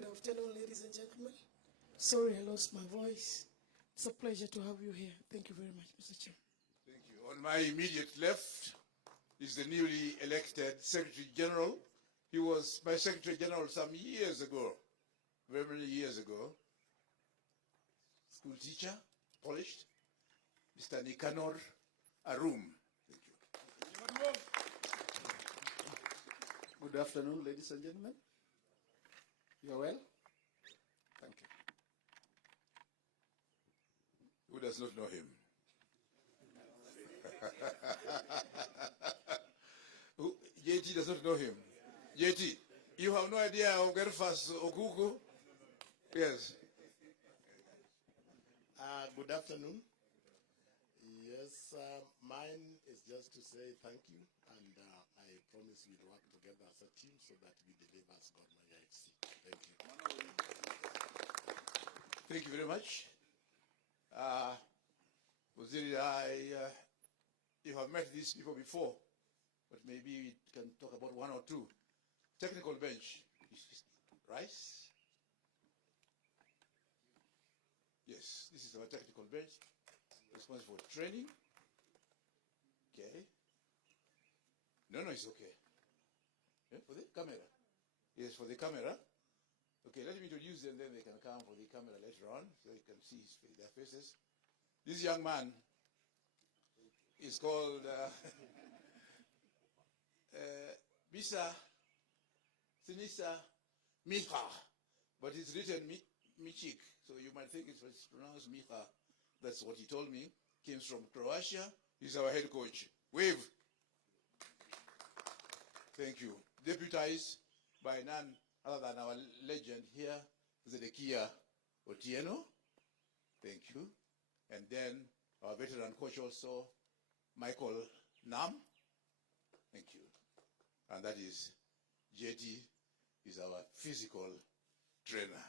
Good afternoon, ladies and gentlemen. Sorry I lost my voice. It's a pleasure to have you here. Thank you very much, Mr. Chair. Thank you. On my immediate left is the newly elected Secretary General. He was my Secretary General some years ago, very many years ago. School teacher, polished, Mr. Nicanor Arum. Thank you. Good afternoon, ladies and gentlemen. You are well? Thank you. Who does not know him? JT does not know him. JT, you have no idea of Gerfas Okuku? Yes. Good afternoon. Yes, mine is just to say thank you, and I promise we'll work together as a team so that we deliver as God Maya FC. Thank you. Thank you very much. You have met these people before, but maybe we can talk about one or two. Technical bench, Rice? Yes, this is our technical bench, responsible for training. Okay. No, it's okay. Yeah, for the camera. Yes, for the camera. Okay, let me introduce them, then they can come for the camera later on, so you can see their faces. This young man is called Bisa Sinisa Micha, but it's written Michik, so you might think it's pronounced Micha. That's what he told me. Came from Croatia. He's our head coach. Wave. Thank you. Deputized by none other than our legend here, Zedekiah Otieno. Thank you. And then our veteran coach also, Michael Nam. Thank you. And that is JT, is our physical trainer.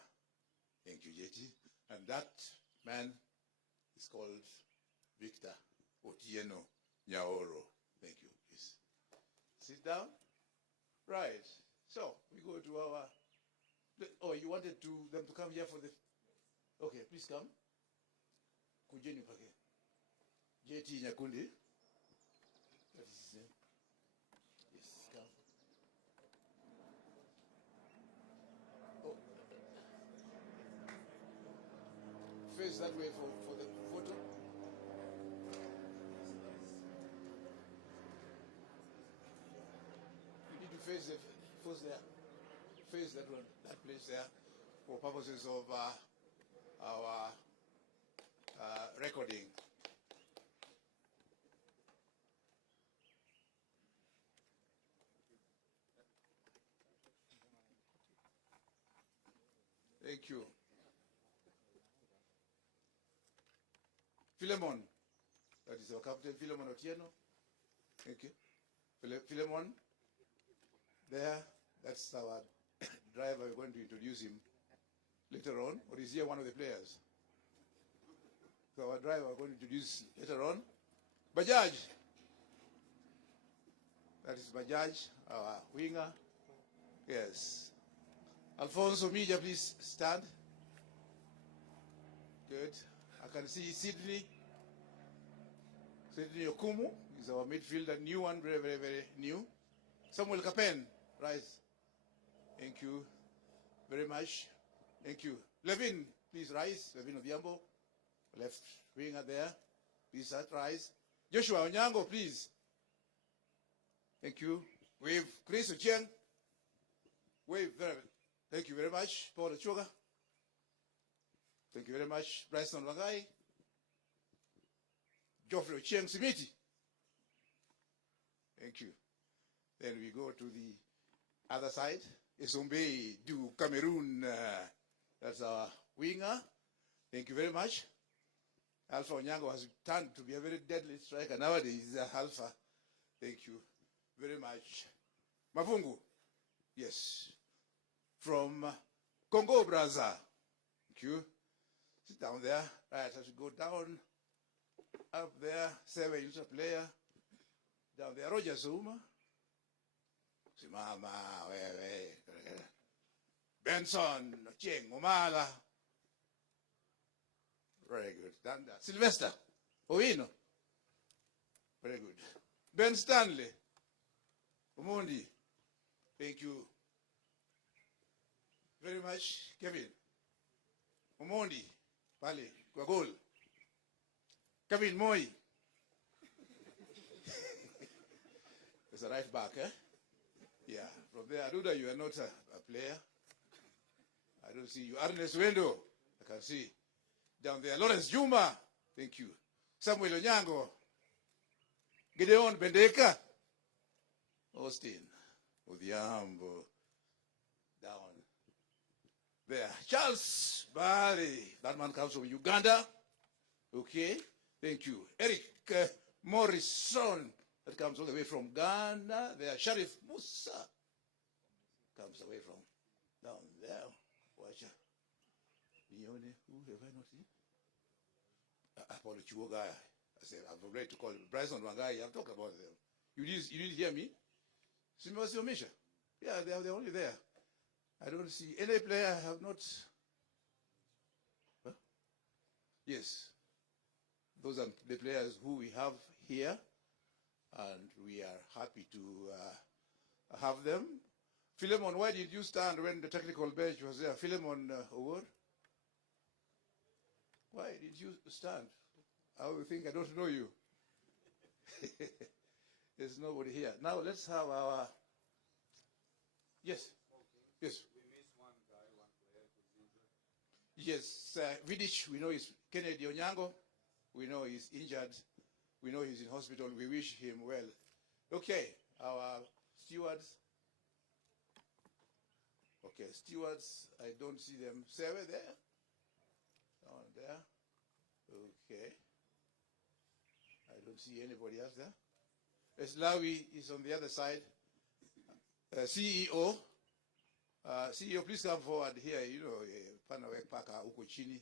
Thank you, JT. And that man is called Victor Otieno Nyaoro. Thank you. Please sit down. Right. So we go to our. Oh, you wanted them to come here for the. Okay, please come. Kujeni pake. JT Nyakundi. That is his name. Yes, come. Oh. Face that way for the photo. You need to face there. Face that one, that place there, for purposes of our recording. Thank you. Philemon, that is our captain, Philemon Otieno. Thank you. Philemon, there, that's our driver. We're going to introduce him later on. Or is he one of the players? So our driver, we're going to introduce later on. Bajaj. That is Bajaj, our winger. Yes. Alfonso Mija, please stand. Good. I can see Sydney. Sydney Okumu is our midfielder, new one, very, very, very new. Samuel Kapen, rise. Thank you very much. Thank you. Levin, please rise. Levin Obiambo, left winger there. Please rise. Joshua Onyango, please. Thank you. Wave. Chris Ochieng. Wave. Thank you very much. Paul Achuga. Thank you very much. Bryson Wangai. Geoffrey Ochieng Simiti. Thank you. Then we go to the other side. Esombe du Cameroon. That's our winger. Thank you very much. Alpha Onyango has turned to be a very deadly striker nowadays. He's Alpha. Thank you very much. Mavungu. Yes. From Congo, Brazza. Thank you. Sit down there. Right, as we go down, up there, 7 player. Down there, Roger Zuma. Simama, Benson, Cheng, Omala. Very good. Done that. Sylvester, Owino. Very good. Ben Stanley, Omondi. Thank you very much. Kevin, Omondi, Pali, Gwagol. Kevin Moy. It's a right back, eh? Yeah. From there, Aduda, you are not a player. I don't see you. Ernest Wendo, I can see. Down there. Lawrence Juma, thank you. Samuel Onyango. Gideon Bendeka. Austin. Odhiambo. Down there. Charles Bari. That man comes from Uganda. Okay. Thank you. Eric Morrison. That comes all the way from Ghana. There. Sharif Musa. Comes away from down there. Watch out. Who have I not seen? Apology, guy. I said, I've already to call him. Bryson Wangai, I've talked about them. You didn't hear me? Simasi Omisha. Yeah, they're only there. I don't see any player I have not. Huh? Yes. Those are the players who we have here, and we are happy to have them. Philemon, why did you stand when the technical bench was there? Philemon Award? Why did you stand? I would think I don't know you. There's nobody here. Now let's have our. Yes. Yes. We missed one guy, one player who's injured. Yes. Vidic, we know is Kennedy Onyango. We know he's injured. We know he's in hospital. We wish him well. Okay. Our stewards. Okay, stewards, I don't see them. Sarah there? Down there. Okay. I don't see anybody else there. Eslawi is on the other side. CEO. CEO, please come forward here. You know, Panawek Paka Ukochini.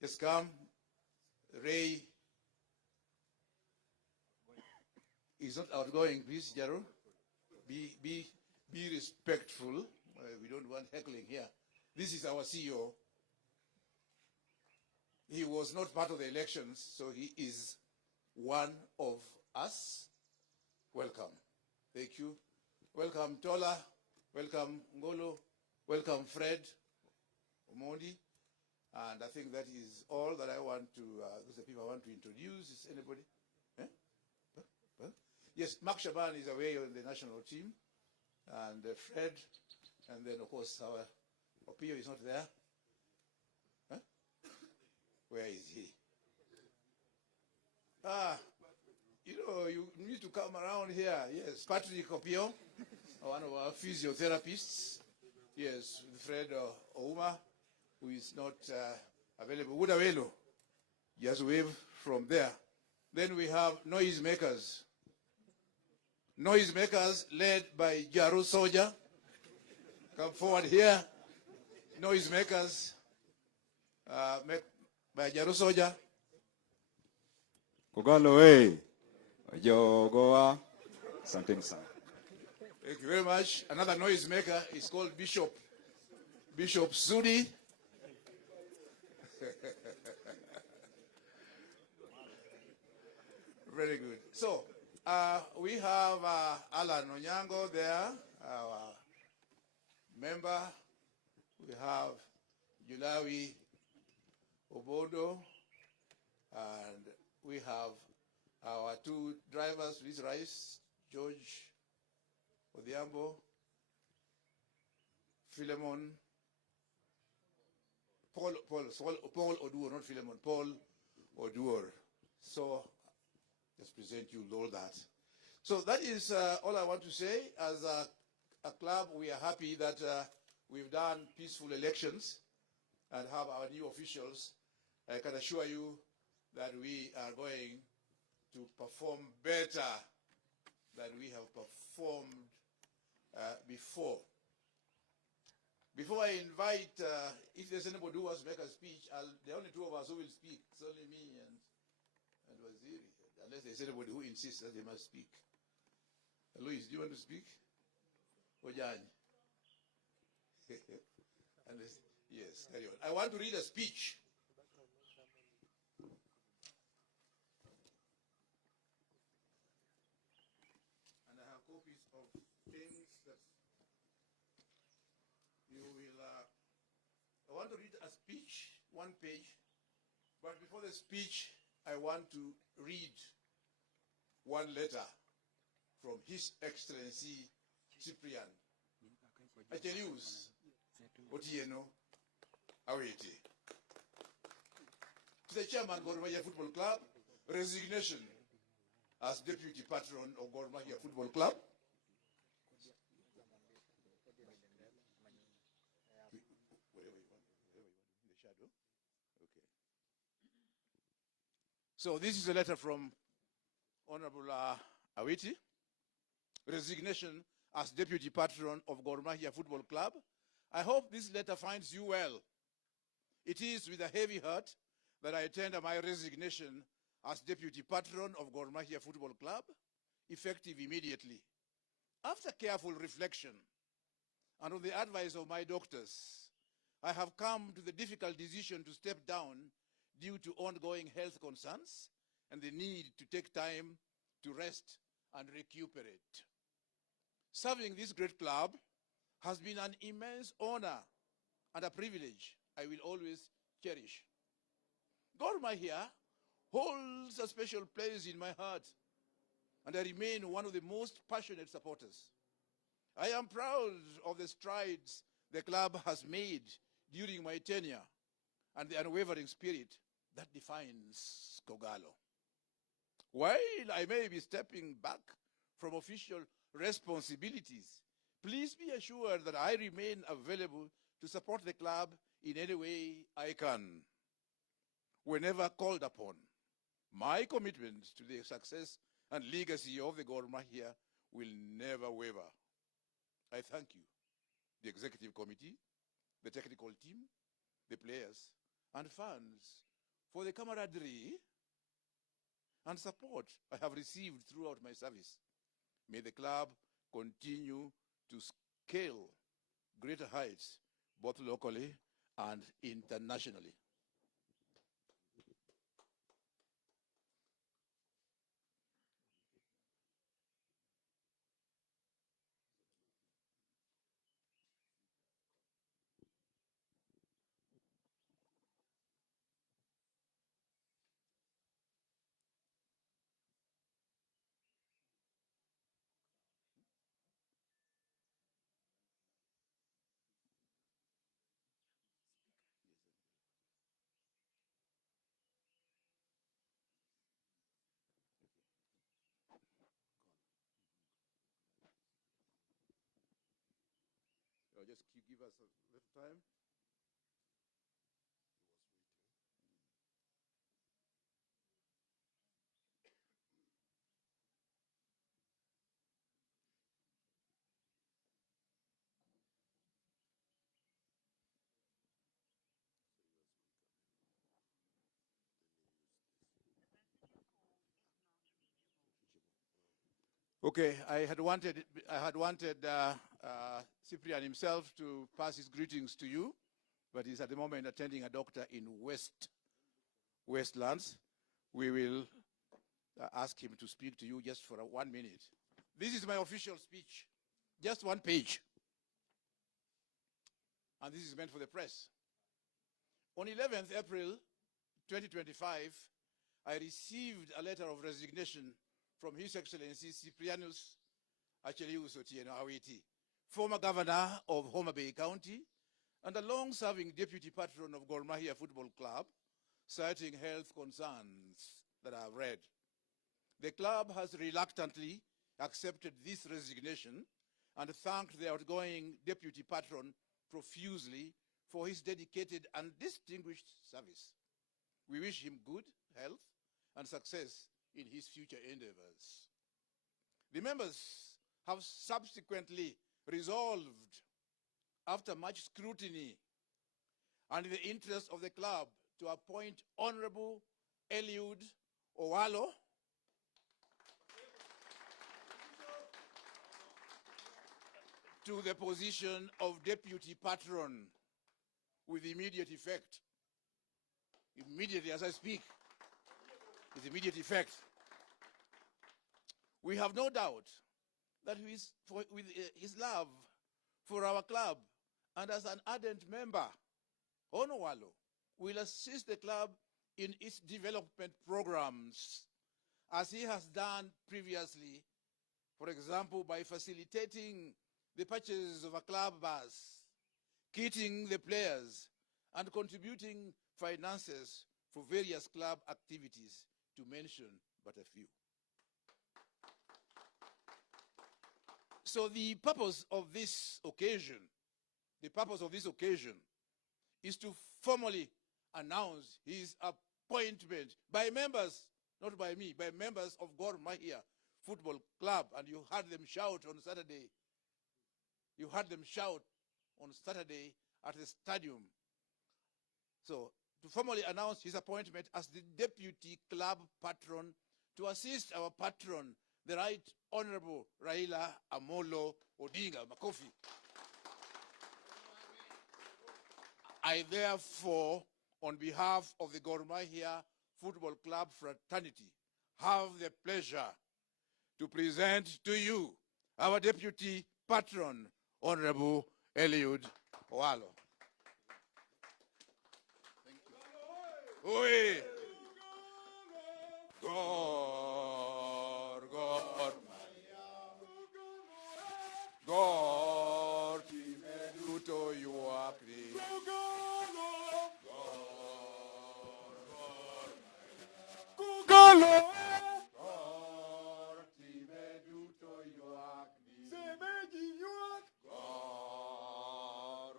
Just come. Ray. He's not outgoing, please, Jaro. Be respectful. We don't want heckling here. This is our CEO. He was not part of the elections, so he is one of us. Welcome. Thank you. Welcome, Tola. Welcome, Ngolo. Welcome, Fred Omondi. And I think that is all that I want to, those are the people I want to introduce. Is anybody? Eh? Huh? Yes, Mark Shaban is away on the national team. And Fred, and then of course our Opio is not there. Huh? Where is he? You know, you need to come around here. Yes, Patrick Opio, one of our physiotherapists. Yes, Fred Ouma, who is not available. Owalo, just wave from there. Then we have noisemakers. Noisemakers led by Jaro Soja. Come forward here. Noisemakers by Jaro Soja. Kogalo Jogoa, something. Thank you very much. Another noisemaker is called Bishop Sudi. Very good. So, we have Alan Onyango there, our member. We have Julawi Obodo, and we have our two drivers, Liz Rice, George Odhiambo, Philemon, Paul Oduor, not Philemon, Paul Oduor. So, just present you all that. So that is all I want to say. As a club, we are happy that we've done peaceful elections and have our new officials. I can assure you that we are going to perform better than we have performed before. Before I invite, if there's anybody who wants to make a speech, the only two of us who will speak. It's only me and Waziri. Unless there's anybody who insists that they must speak. Louis, do you want to speak? Ojani. And yes, carry on. I want to read a speech. And I have copies of things that you will. I want to read a speech, one page. But before the speech, I want to read one letter from His Excellency Cyprian Achelius Otieno Awiti. To the chairman of Gor Mahia Football Club, resignation as deputy patron of Gor Mahia Football Club. Wherever you want, in the shadow. Okay. So this is a letter from Honorable Awiti. Resignation as deputy patron of Gor Mahia Football Club. I hope this letter finds you well. It is with a heavy heart that I tender my resignation as deputy patron of Gor Mahia Football Club, effective immediately. After careful reflection and on the advice of my doctors, I have come to the difficult decision to step down due to ongoing health concerns and the need to take time to rest and recuperate. Serving this great club has been an immense honor and a privilege I will always cherish. Gor Mahia holds a special place in my heart, and I remain one of the most passionate supporters. I am proud of the strides the club has made during my tenure and the unwavering spirit that defines Kogalo. While I may be stepping back from official responsibilities, please be assured that I remain available to support the club in any way I can. Whenever called upon, my commitment to the success and legacy of the Gor Mahia will never waver. I thank you, the executive committee, the technical team, the players, and fans for the camaraderie and support I have received throughout my service. May the club continue to scale greater heights, both locally and internationally. Just give us a little time. Okay, I had wanted Cyprian himself to pass his greetings to you, but he's at the moment attending a doctor in Westlands. We will ask him to speak to you just for 1 minute. This is my official speech, just one page. And this is meant for the press. On 11th April 2025, I received a letter of resignation from His Excellency Cyprianus Achelius Otieno Awiti, former governor of Homa Bay County and a long-serving deputy patron of Gor Mahia Football Club, citing health concerns that I have read. The club has reluctantly accepted this resignation and thanked the outgoing deputy patron profusely for his dedicated and distinguished service. We wish him good health and success in his future endeavors. The members have subsequently resolved, after much scrutiny and in the interest of the club, to appoint Honorable Eliud Owalo to the position of deputy patron. with immediate effect. Immediately as I speak, with immediate effect. We have no doubt that with his love for our club and as an ardent member, Owalo will assist the club in its development programs as he has done previously, for example, by facilitating the purchase of a club bus, kitting the players, and contributing finances for various club activities, to mention but a few. So the purpose of this occasion is to formally announce his appointment by members, not by me, by members of Gor Mahia Football Club. And you heard them shout on Saturday. You heard them shout on Saturday at the stadium. So to formally announce his appointment as the deputy club patron to assist our patron, the Right Honorable Raila Amolo Odinga. Makofi. I therefore, on behalf of the Gor Mahia Football Club fraternity, have the pleasure to present to you our deputy patron, Honorable Eliud Owalo. Thank you. Oi! Gor timeduto yuakri. Gor timeduto yuakri. Semeji yuak.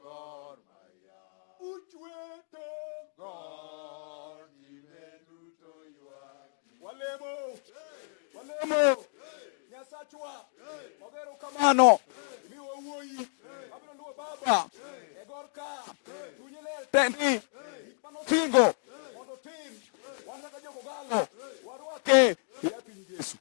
Gor maya. Uchweto. Gor timeduto yuakri. Walemo. Nyasachwa. Ogero kamano. Miwa uoyi. Abino luo baba. Egorka. Tunyele tendi. Panotingo. Mondo tim. Wanaka jogo galo. Waruake. Yapi ni Yesu.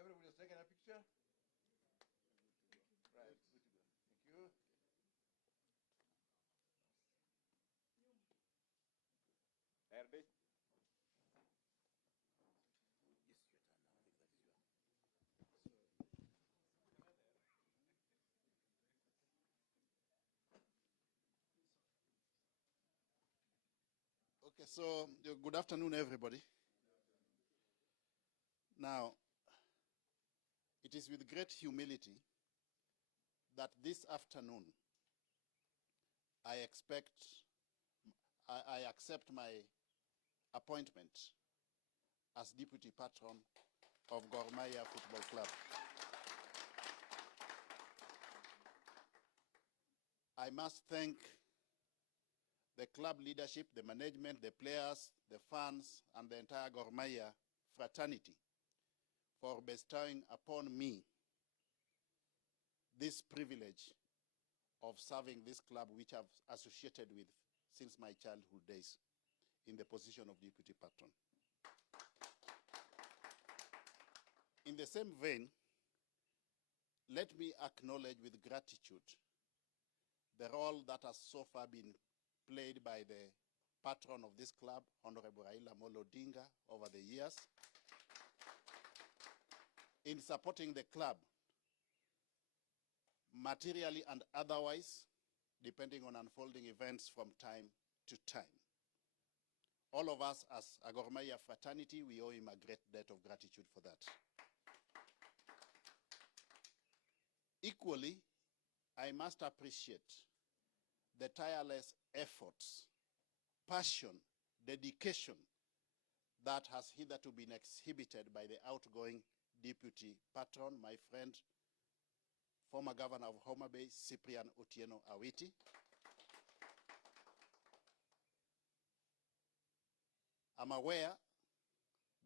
Everybody's taking a picture? Right, good to go. Thank you. Erdi. Okay, so good afternoon, everybody. Now, it is with great humility that this afternoon I accept my appointment as deputy patron of Gor Mahia Football Club. I must thank the club leadership, the management, the players, the fans, and the entire Gor Mahia fraternity for bestowing upon me this privilege of serving this club, which I've associated with since my childhood days, in the position of deputy patron. In the same vein, let me acknowledge with gratitude the role that has so far been played by the patron of this club, Honorable Raila Amolo Odinga, over the years, in supporting the club, materially and otherwise, depending on unfolding events from time to time. All of us as a Gor Mahia fraternity, we owe him a great debt of gratitude for that. Equally, I must appreciate the tireless efforts, passion, dedication that has hitherto been exhibited by the outgoing deputy patron, my friend, former governor of Homa Bay, Cyprian Otieno Awiti. I'm aware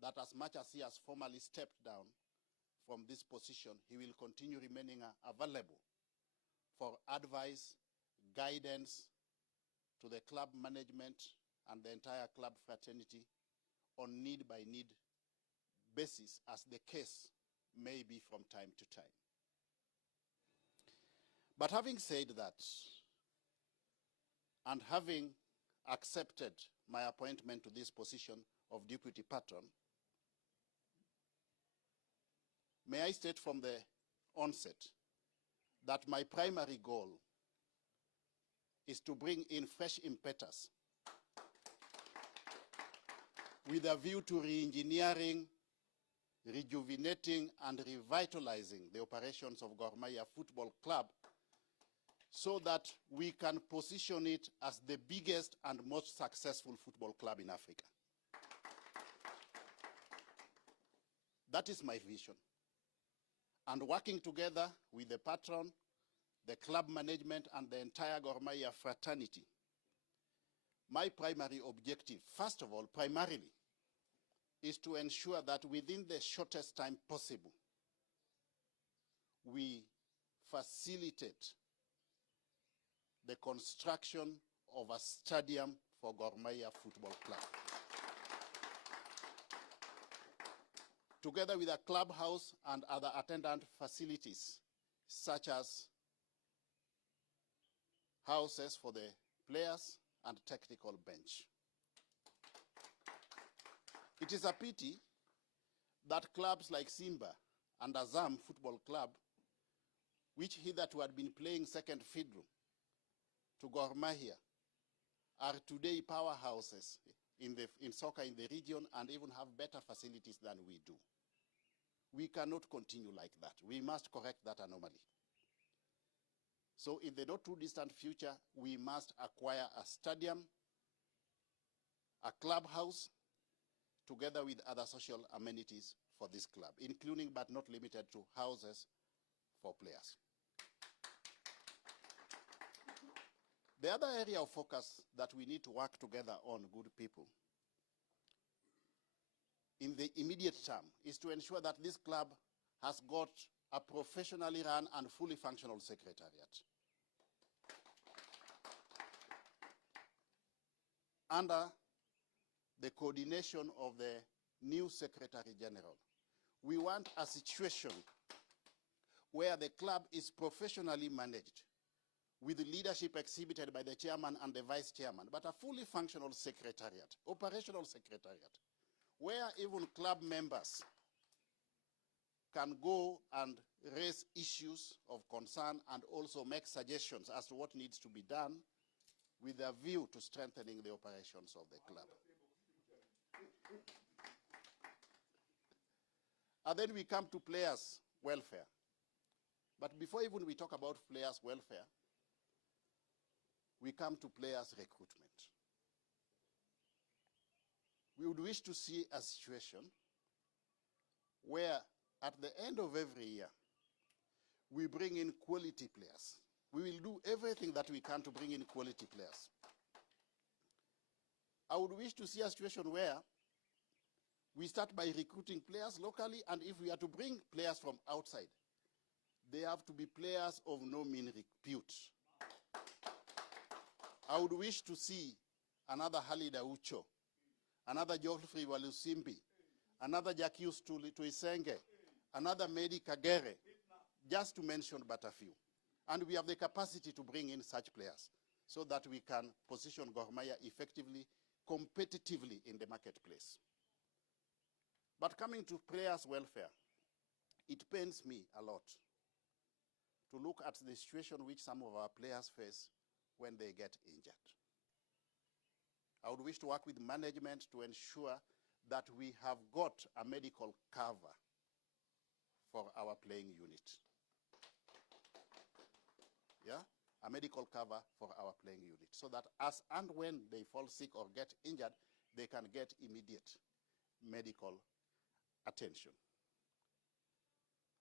that as much as he has formally stepped down from this position, he will continue remaining available for advice, guidance to the club management and the entire club fraternity on need-by-need basis, as the case may be from time to time. But having said that, and having accepted my appointment to this position of deputy patron, may I state from the onset that my primary goal is to bring in fresh impetus with a view to re-engineering, rejuvenating, and revitalizing the operations of Gor Mahia Football Club so that we can position it as the biggest and most successful football club in Africa. That is my vision. And working together with the patron, the club management, and the entire Gor Mahia fraternity, my primary objective, first of all, primarily, is to ensure that within the shortest time possible, we facilitate the construction of a stadium for Gor Mahia Football Club. Together with a clubhouse and other attendant facilities, such as houses for the players and technical bench. It is a pity that clubs like Simba and Azam Football Club, which hitherto had been playing second fiddle to Gor Mahia, are today powerhouses in soccer in the region and even have better facilities than we do. We cannot continue like that. We must correct that anomaly. So in the not too distant future, we must acquire a stadium, a clubhouse, together with other social amenities for this club, including but not limited to houses for players. The other area of focus that we need to work together on, good people, in the immediate term, is to ensure that this club has got a professionally run and fully functional secretariat. Under the coordination of the new Secretary General, we want a situation where the club is professionally managed with the leadership exhibited by the chairman and the vice chairman, but a fully functional secretariat, operational secretariat, where even club members can go and raise issues of concern and also make suggestions as to what needs to be done with a view to strengthening the operations of the club. And then we come to players' welfare. But before even we talk about players' welfare, we come to players' recruitment. We would wish to see a situation where at the end of every year, we bring in quality players. We will do everything that we can to bring in quality players. I would wish to see a situation where we start by recruiting players locally, and if we are to bring players from outside, they have to be players of no mean repute. I would wish to see another Halida Ucho, another Geoffrey Walusimbi, another Jacques Tuisenge, another Medi Kagere, just to mention but a few. And we have the capacity to bring in such players so that we can position Gor Mahia effectively, competitively in the marketplace. But coming to players' welfare, it pains me a lot to look at the situation which some of our players face when they get injured. I would wish to work with management to ensure that we have got a medical cover for our playing unit. Yeah? A medical cover for our playing unit, so that as and when they fall sick or get injured, they can get immediate medical attention.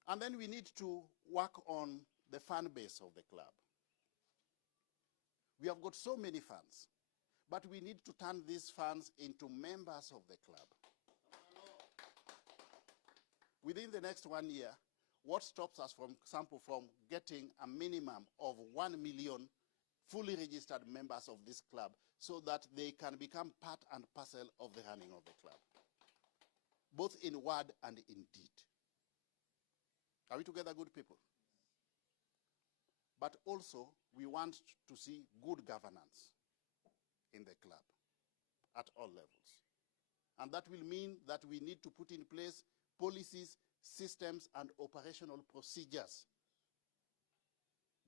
And then we need to work on the fan base of the club. We have got so many fans, but we need to turn these fans into members of the club. Within the next 1 year, what stops us, for example, from getting a minimum of 1 million fully registered members of this club so that they can become part and parcel of the running of the club, both in word and in deed. Are we together, good people? But also, we want to see good governance in the club at all levels. And that will mean that we need to put in place policies, systems, and operational procedures.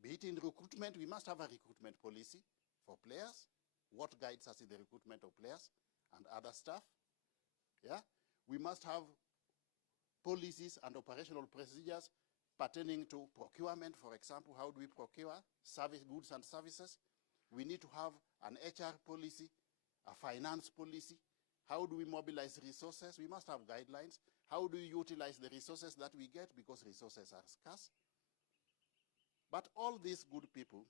Be it in recruitment, we must have a recruitment policy for players, what guides us in the recruitment of players and other stuff. Yeah? We must have policies and operational procedures pertaining to procurement, for example. How do we procure goods and services? We need to have an HR policy, a finance policy. How do we mobilize resources? We must have guidelines. How do we utilize the resources that we get, because resources are scarce? But all these good people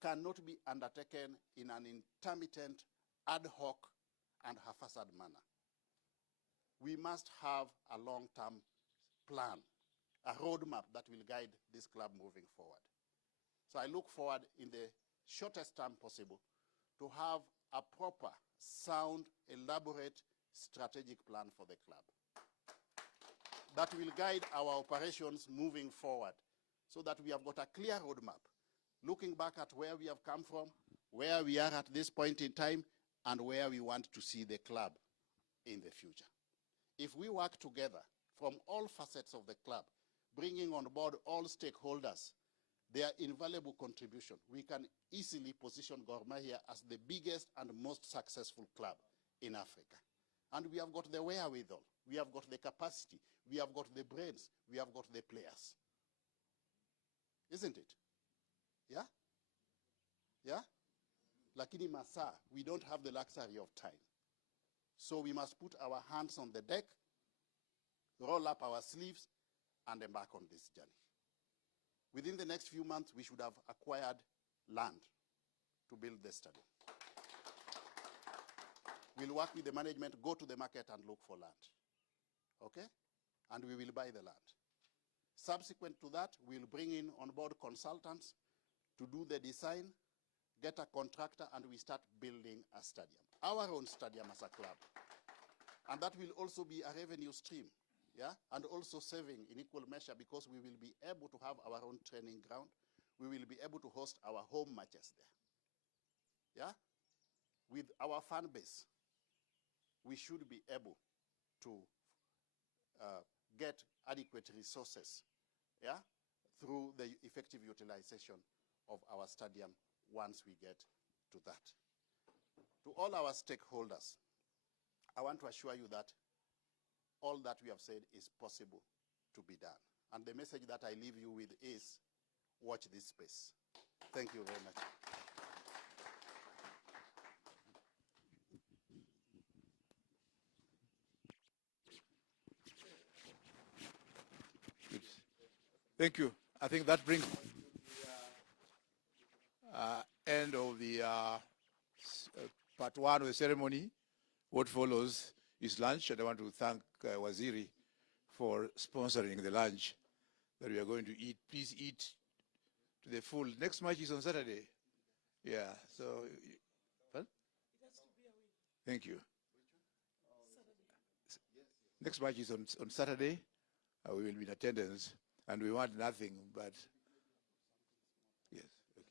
cannot be undertaken in an intermittent, ad hoc, and haphazard manner. We must have a long-term plan, a roadmap that will guide this club moving forward. So I look forward in the shortest time possible to have a proper, sound, elaborate, strategic plan for the club that will guide our operations moving forward, so that we have got a clear roadmap, looking back at where we have come from, where we are at this point in time, and where we want to see the club in the future. If we work together from all facets of the club, bringing on board all stakeholders, their invaluable contribution, we can easily position Gor Mahia as the biggest and most successful club in Africa. And we have got the wherewithal, we have got the capacity, we have got the brains, we have got the players. Isn't it? Yeah? Yeah? Lakini Masa, we don't have the luxury of time. So we must put our hands on the deck, roll up our sleeves, and embark on this journey. Within the next few months, we should have acquired land to build the stadium. We'll work with the management, go to the market and look for land. Okay? And we will buy the land. Subsequent to that, we'll bring in on board consultants to do the design, get a contractor, and we start building a stadium. Our own stadium as a club. And that will also be a revenue stream, yeah? And also saving in equal measure, because we will be able to have our own training ground. We will be able to host our home matches there, yeah? With our fan base, we should be able to get adequate resources, yeah, through the effective utilization of our stadium once we get to that. To all our stakeholders, I want to assure you that all that we have said is possible to be done. And the message that I leave you with is, watch this space. Thank you very much. Good. Thank you. I think that brings end of the part one of the ceremony. What follows is lunch, and I want to thank Waziri for sponsoring the lunch that we are going to eat. Please eat to the full. Next match is on Saturday. Yeah, so, what? Thank you. Next match is on Saturday. We will be in attendance, and we want nothing but, yes, okay.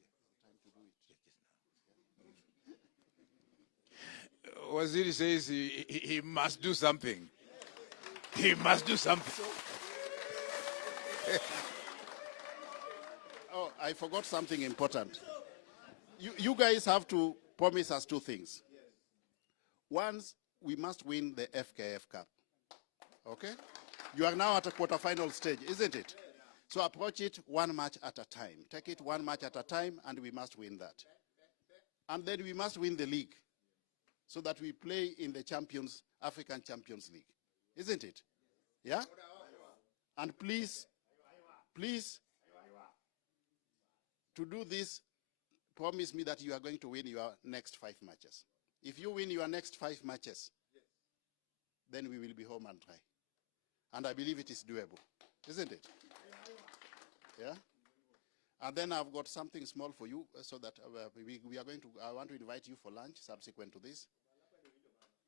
Waziri says he must do something. He must do something. Oh, I forgot something important. You guys have to promise us two things. Once, we must win the FKF Cup. Okay? You are now at a quarterfinal stage, isn't it? So approach it one match at a time. Take it one match at a time, and we must win that. And then we must win the league, so that we play in the African Champions League. Isn't it? Yeah? And please, to do this, promise me that you are going to win your next 5 matches. If you win your next 5 matches, then we will be home and dry. And I believe it is doable, isn't it? Yeah? And then I've got something small for you so that we are going to, I want to invite you for lunch subsequent to this.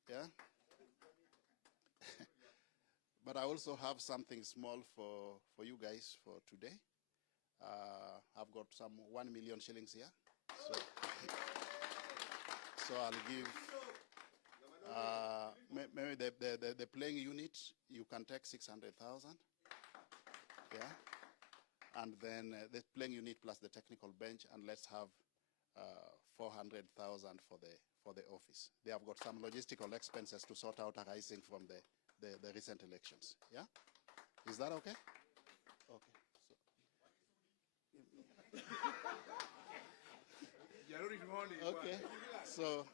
Yeah? But I also have something small for you guys for today. I've got some 1 million shillings here. So I'll give, maybe the playing unit, you can take 600,000. Yeah. And then the playing unit plus the technical bench, and let's have 400,000 for the office. They have got some logistical expenses to sort out arising from the recent elections. Yeah? Is that okay? Okay. You're not even Okay. So